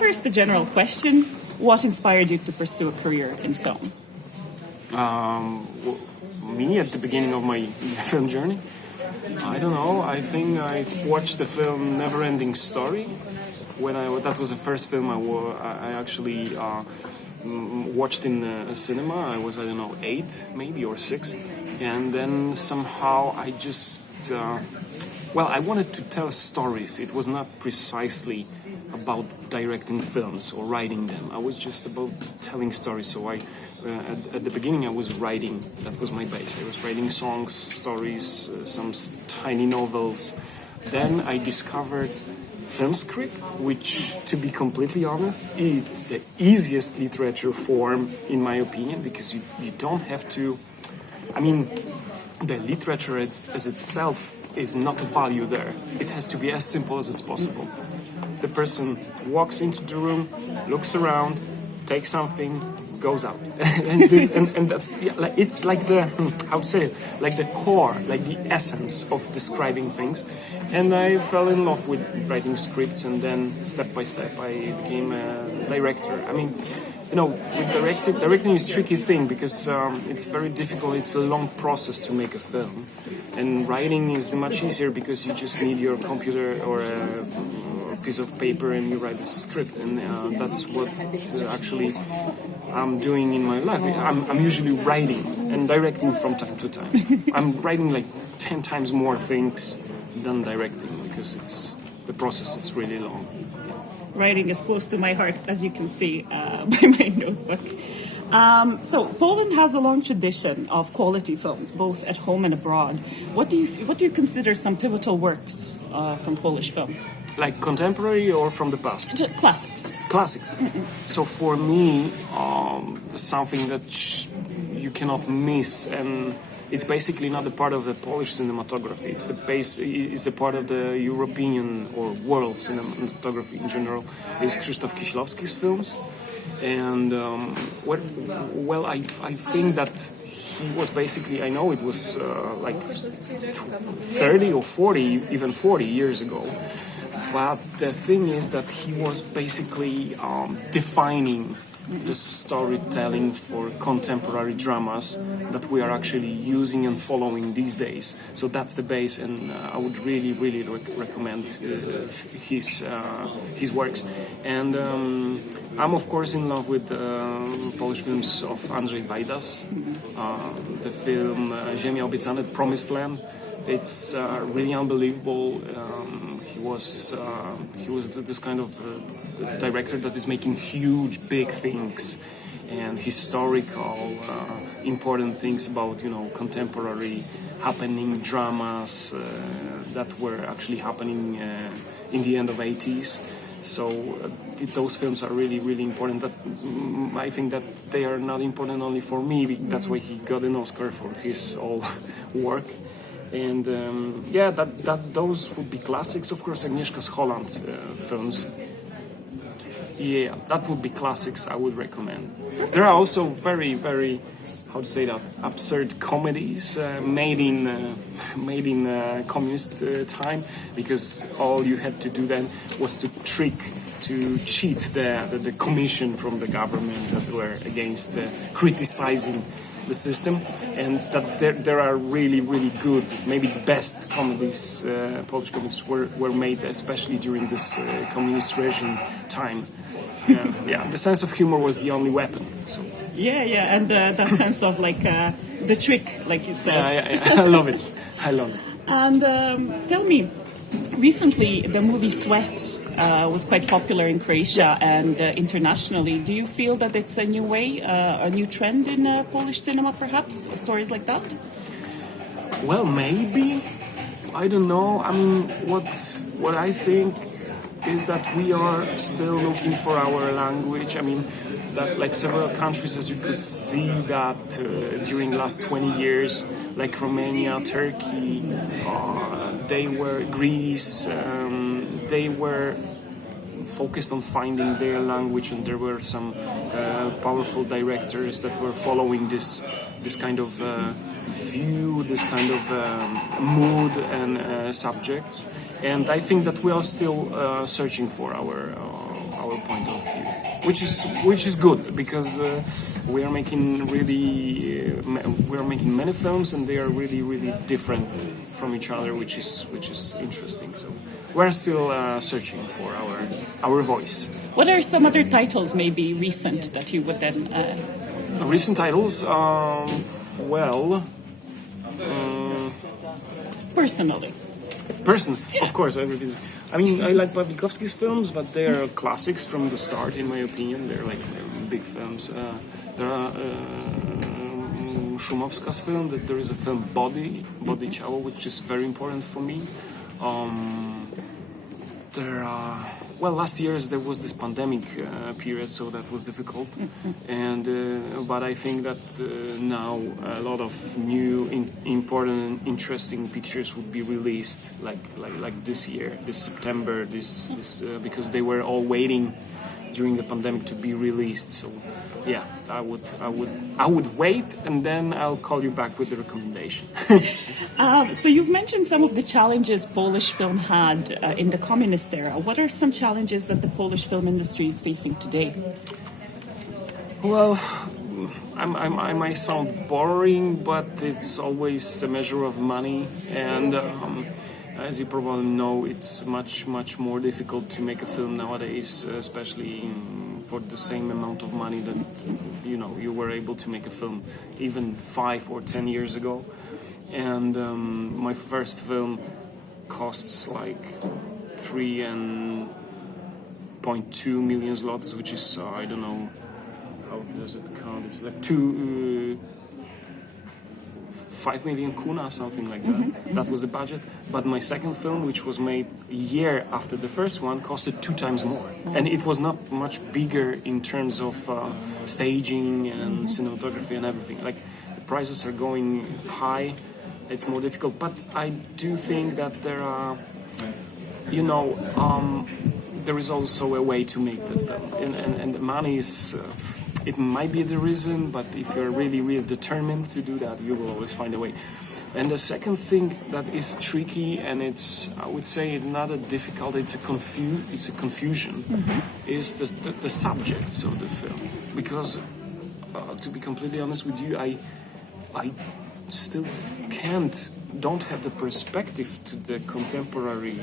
first, a general question. What inspired you to pursue a career in film? Me at the beginning of my film journey, I don't know. I think I watched the film Never-Ending Story. That was the first film I actually watched in a cinema. I was, I don't know, 8 maybe or 6, and then somehow I just I wanted to tell stories. It was not precisely about directing films or writing them. I was just about telling stories. So at the beginning I was writing. That was my base. I was writing songs, stories, some tiny novels. Then I discovered film script, which, to be completely honest, it's the easiest literature form in my opinion, because you don't have to. I mean, the literature as itself is not a value there. It has to be as simple as it's possible. The person walks into the room, looks around, takes something, goes out, and that's it's like the how to say it, like the core, like the essence of describing things. And I fell in love with writing scripts, and then step by step I became a director. I mean, with directing is a tricky thing because it's very difficult. It's a long process to make a film, and writing is much easier because you just need your computer or a piece of paper and you write a script, and that's what actually I'm doing in my life. I'm usually writing and directing from time to time. I'm writing like 10 times more things than directing because the process is really long. Writing is close to my heart, as you can see by my notebook. So Poland has a long tradition of quality films, both at home and abroad. What do you consider some pivotal works from Polish film? Like contemporary or from the past? Classics. Classics. Mm-mm. So for me, something that you cannot miss, and it's basically not a part of the Polish cinematography. It's a part of the European or world cinematography in general. Is Krzysztof Kieślowski's films, and I think that he was basically, I know it was like 30 or 40, even 40 years ago. But the thing is that he was basically defining the storytelling for contemporary dramas that we are actually using and following these days. So that's the base, and I would really, really recommend his works. And I'm of course in love with Polish films of Andrzej Wajda's. The film Ziemia Obiecana, Promised Land. It's really unbelievable. He was this kind of director that is making huge, big things and historical, important things about contemporary happening dramas that were actually happening in the end of 80s. So those films are really, really important. That I think that they are not important only for me. That's why he got an Oscar for his all work. And those would be classics. Of course, Agnieszka's Holland films. Yeah, that would be classics I would recommend. There are also very, very, how to say that, absurd comedies made in communist time, because all you had to do then was to cheat the commission from the government that were against criticizing the system, and that there are really, really good, maybe the best comedies, Polish comedies were made, especially during this communist regime time. The sense of humor was the only weapon. So. Yeah, and that sense of like the trick, like you said. I love it. And tell me, recently the movie Sweat was quite popular in Croatia and internationally. Do you feel that it's a new way, a new trend in Polish cinema, perhaps? Stories like that? Well, maybe. I don't know. I mean, what I think is that we are still looking for our language. I mean, that like several countries, as you could see, that during the last 20 years, like Romania, Turkey, Greece, they were focused on finding their language, and there were some powerful directors that were following this kind of view, this kind of mood and subjects. And I think that we are still searching for our point of view, which is good because we are making many films and they are really different from each other, which is interesting. So we're still searching for our voice. What are some other titles, maybe recent, that you would then? Recent titles, Personally. Of course, I mean, I like Pawlikowski's films, but they are classics from the start, in my opinion. They're big films. There are Szumowska's film. That there is a film Body Ciało, which is very important for me. There are last years there was this pandemic period, so that was difficult. And but I think that now a lot of new, important, interesting pictures would be released, like this year, this September, because they were all waiting during the pandemic to be released. So yeah, I would wait, and then I'll call you back with the recommendation. So you've mentioned some of the challenges Polish film had in the communist era. What are some challenges that the Polish film industry is facing today? Well, I might sound boring, but it's always a measure of money, and as you probably know, it's much more difficult to make a film nowadays, especially for the same amount of money that you were able to make a film even 5 or 10 years ago. And my first film costs like 3.2 million zlotys, which is I don't know how does it count. It's like 5 million kuna, something like that. That was the budget. But my second film, which was made a year after the first one, costed 2 times more. And it was not much bigger in terms of staging and cinematography and everything. Like, the prices are going high. It's more difficult. But I do think that there are, there is also a way to make the film. And the money is... it might be the reason, but if you're really determined to do that, you will always find a way. And the second thing that is tricky, and I would say it's not a difficult, it's a confusion, is the subjects of the film. Because, to be completely honest with you, I still don't have the perspective to the contemporary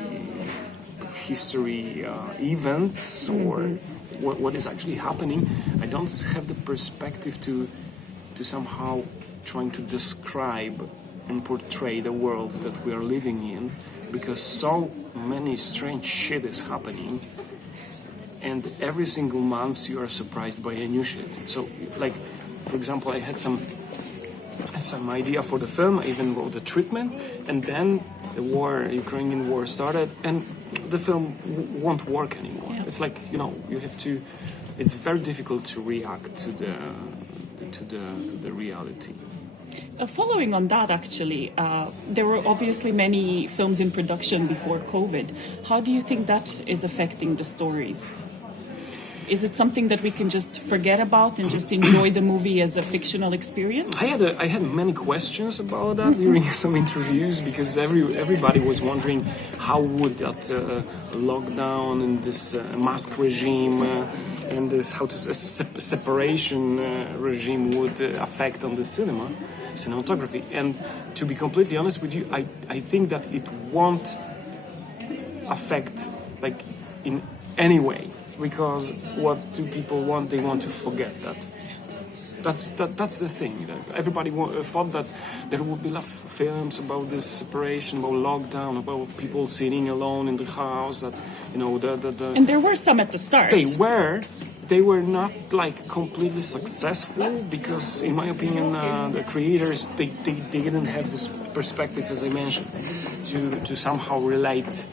history events or what is actually happening. I don't have the perspective to somehow trying to describe and portray the world that we are living in, because so many strange shit is happening, and every single month you are surprised by a new shit. So, like, for example, I had some idea for the film. I even wrote a treatment, and then the Ukrainian war started, and the film won't work anymore. Yeah. It's like, you have to. It's very difficult to react to the reality. Following on that, actually, there were obviously many films in production before COVID. How do you think that is affecting the stories? Is it something that we can just forget about and just enjoy the movie as a fictional experience? I had many questions about that during some interviews, because everybody was wondering how would that lockdown and this mask regime and this separation regime would affect on the cinematography. And to be completely honest with you, I think that it won't affect like in any way. Because what do people want? They want to forget that. That's the thing. Everybody thought that there would be a lot of films about this separation, about lockdown, about people sitting alone in the house. That And there were some at the start. They were not like completely successful, because, in my opinion, the creators they didn't have this perspective, as I mentioned, to somehow relate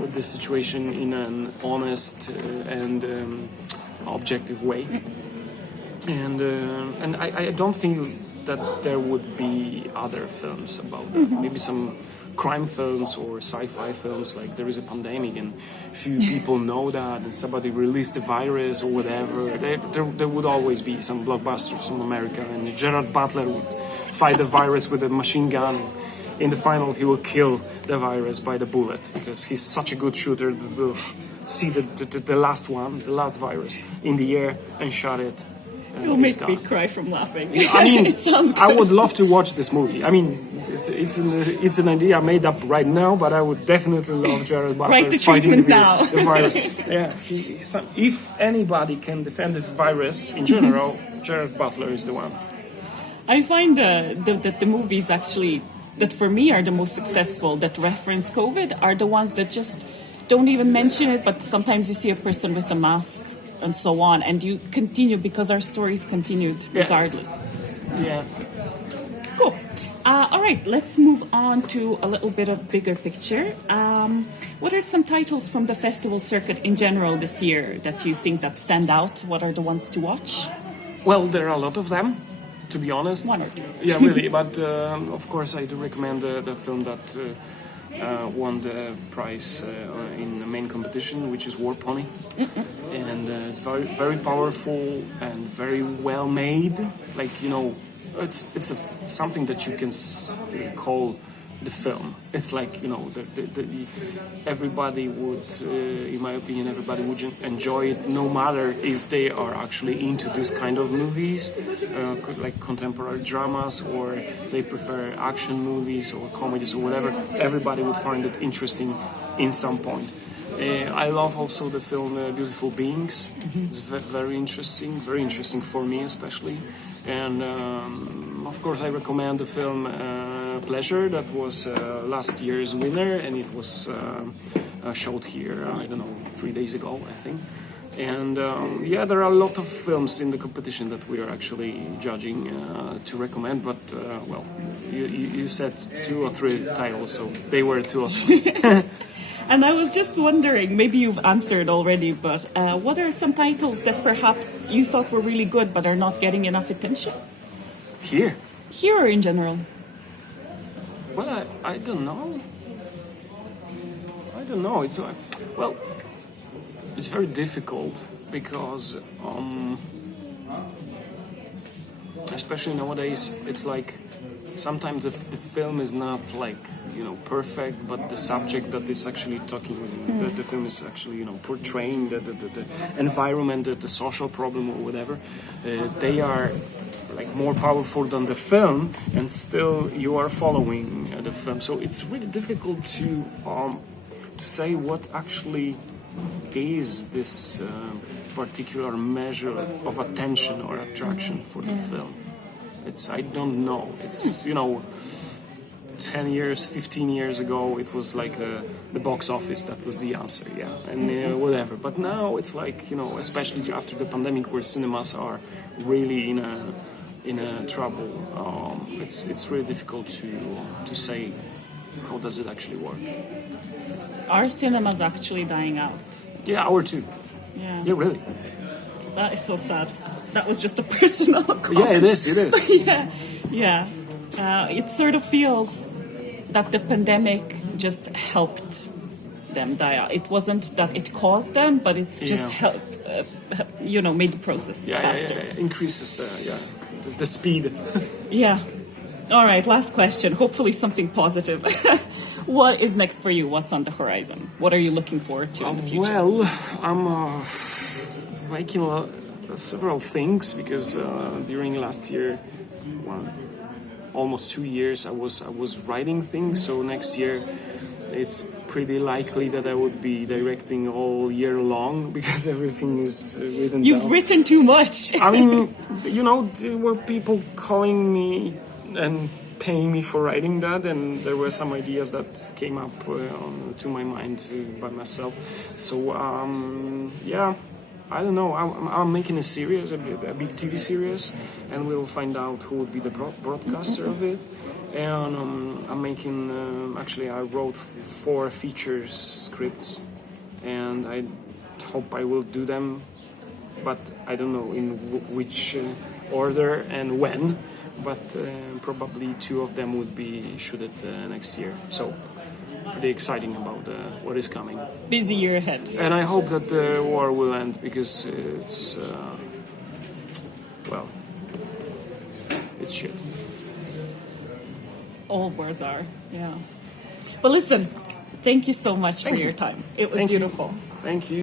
with this situation in an honest and objective way. And I don't think that there would be other films about that. Maybe some crime films or sci-fi films, like there is a pandemic and few people know that, and somebody released the virus or whatever. There would always be some blockbusters from America, and Gerard Butler would fight the virus with a machine gun. In the final, he will kill the virus by the bullet, because he's such a good shooter that will see the last one, the last virus in the air and shot it. You'll make me cry from laughing. I mean, it sounds good. I would love to watch this movie. I mean, it's an idea made up right now, but I would definitely love Jared Butler Write the fighting treatment now. the virus. Yeah, if anybody can defend the virus in general, Jared Butler is the one. I find that the movies actually that for me are the most successful that reference COVID are the ones that just don't even mention it, but sometimes you see a person with a mask and so on, and you continue because our stories continued regardless. Yeah. Cool. All right, let's move on to a little bit of bigger picture. What are some titles from the festival circuit in general this year that you think that stand out? What are the ones to watch? Well, there are a lot of them, to be honest. One or two. Yeah, really. But of course, I do recommend the film that won the prize in the main competition, which is War Pony. And it's very, very powerful and very well made. Like, you know, it's something that you can call the film. It's like, you know, everybody would, in my opinion, everybody would enjoy it, no matter if they are actually into this kind of movies, like contemporary dramas, or they prefer action movies or comedies or whatever. Everybody would find it interesting in some point. I love also the film Beautiful Beings. It's very interesting for me especially. And of course I recommend the film Pleasure, that was last year's winner, and it was showed here, I don't know, 3 days ago, I think. And yeah, there are a lot of films in the competition that we are actually judging to recommend, but well, you said 2 or 3 titles, so they were 2 or 3. And I was just wondering, maybe you've answered already, but what are some titles that perhaps you thought were really good but are not getting enough attention? Here or in general? Well, I don't know. It's well, it's very difficult because especially nowadays, it's like sometimes the film is not like, you know, perfect, but the subject that is actually talking, the film is actually, you know, portraying the environment, the social problem or whatever, they are like more powerful than the film, and still you are following the film. So it's really difficult to say what actually is this particular measure of attention or attraction for the film. I don't know. It's, you know, 10 years, 15 years ago, it was like the box office that was the answer, yeah, and whatever. But now it's like, you know, especially after the pandemic, where cinemas are really in a trouble. It's really difficult to say how does it actually work. Are cinemas actually dying out? Yeah, our too. Yeah. Yeah, really. That is so sad. That was just a personal comment. Yeah, it is. Yeah. It sort of feels that the pandemic just helped them die out. It wasn't that it caused them, but it's just helped, you know, made the process faster. Yeah. Increases the speed. Yeah. All right, last question. Hopefully something positive. What is next for you? What's on the horizon? What are you looking forward to in the future? Well, I'm making several things because during last year, almost 2 years, I was writing things. So next year, it's pretty likely that I would be directing all year long because everything is written down. You've written too much. I mean, you know, there were people calling me and paying me for writing that, and there were some ideas that came up to my mind by myself. So yeah, I don't know. I'm making a series, a big TV series, and we'll find out who would be the broadcaster of it. And I'm making. Actually, I wrote 4 feature scripts, and I hope I will do them, but I don't know in which order and when. But probably 2 of them would be shooted next year. So pretty exciting about what is coming. Busy year ahead. And I hope that the war will end because it's well, it's shit. All wars are, yeah. Well, listen, thank you so much for your time. It was beautiful. Thank you.